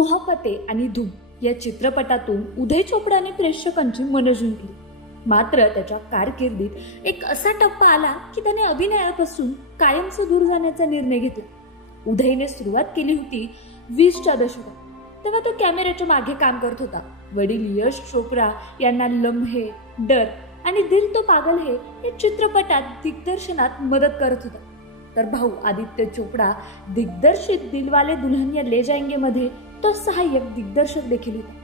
मोहब्बते आणि धूम या चित्रपटातून उदय चोपडाने प्रेक्षकांची मनं जिंकली. मात्र त्याच्या कारकिर्दीत एक असा टप्पा आला की त्याने अभिनयापासून कायमचं दूर जाण्याचा निर्णय घेतला. उदयने सुरुवात केली होती 20च्या दशकात. तेव्हा तो कॅमेऱ्याच्या मागे काम करत होता. वडील यश चोपडा यांना लम्हे, डर आणि दिल तो पागल है या चित्रपटात दिग्दर्शनात मदत करत होता. तर भाऊ आदित्य चोपडा दिग्दर्शित दिलवाले दुल्हनिया ले जाएंगे मध्ये तो सहाय्यक दिग्दर्शक देखील होता.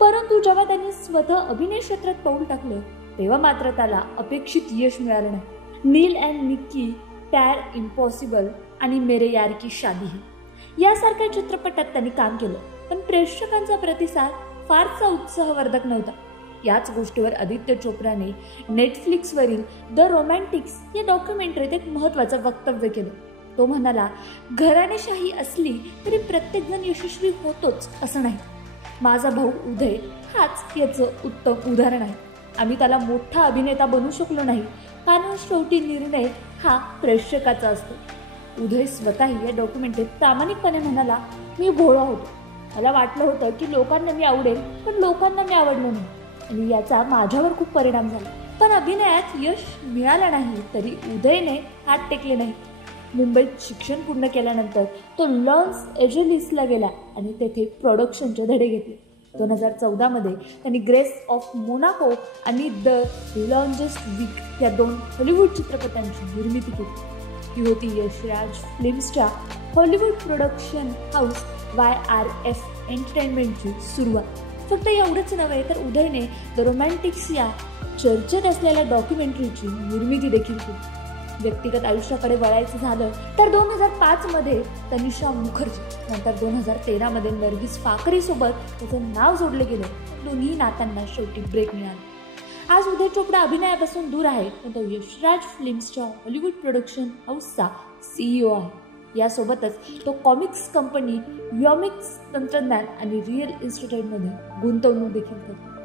परंतु जेव्हा त्यांनी स्वतः अभिनय क्षेत्रात पाऊल टाकलं तेव्हा मात्र त्याला अपेक्षित यश मिळालं नाही. नील अँड निक्की, प्यार इम्पॉसिबल आणि मेरे यार की शादी है यासारख्या चित्रपटात त्यांनी काम केलं, पण प्रेक्षकांचा प्रतिसाद फारसा उत्साहवर्धक नव्हता. याच गोष्टीवर आदित्य चोपडाने नेटफ्लिक्सवरील द रोमॅन्टिक्स या डॉक्युमेंटरीत एक महत्त्वाचं वक्तव्य केलं. तो म्हणाला, घराणेशाही असली तरी प्रत्येकजण यशस्वी होतोच असं नाही. माझा भाऊ उदय हाच याचं उत्तम उदाहरण आहे. आम्ही त्याला मोठा अभिनेता बनवू शकलो नाही, कारण शेवटी निर्णय हा प्रेक्षकाचा असतो. उदय स्वतःही या डॉक्युमेंटरीत प्रामाणिकपणे म्हणाला, मी भोळा होतो. मला वाटलं होतं की लोकांना मी आवडेल, पण लोकांना मी आवडलो नाही आणि याचा माझ्यावर खूप परिणाम झाला. पण अभिनयात यश मिळालं नाही तरी उदयने हात टेकले नाही. मुंबईत शिक्षण पूर्ण केल्यानंतर तो लॉस एंजेलिसला गेला आणि तेथे प्रोडक्शनचे धडे घेतले. 2014 मध्ये त्यांनी ग्रेस ऑफ मोनाको आणि द लॉन्जेस्ट वीक या 2 हॉलिवूड चित्रपटांची निर्मिती केली. ही होती यशराज फिल्म्सच्या हॉलिवूड प्रोडक्शन हाऊस YRF एंटरटेनमेंटची सुरुवात. फक्त एवढंच नव्हे तर उदयने द रोमॅन्टिक्स या चर्चेत असलेल्या डॉक्युमेंटरीची निर्मिती देखील केली. व्यक्तिगत आयुष्याकडे वळायचं झालं तर 2005 मध्ये तनिषा मुखर्जी, नंतर 2013 मध्ये नर्गिस फाकरी सोबत त्याचं नाव जोडले गेले. दोन्ही नात्यांना शेवटी ब्रेक मिळाला. आज उदय चोपडा अभिनयापासून दूर आहे, पण तो यशराज फिल्म्सच्या हॉलिवूड प्रोडक्शन हाऊसचा CEO आहे. यासोबतच तो कॉमिक्स कंपनी व्योमिक्स तंत्रज्ञान आणि रिअल इस्टेटमध्ये गुंतवणूक देखील करतो.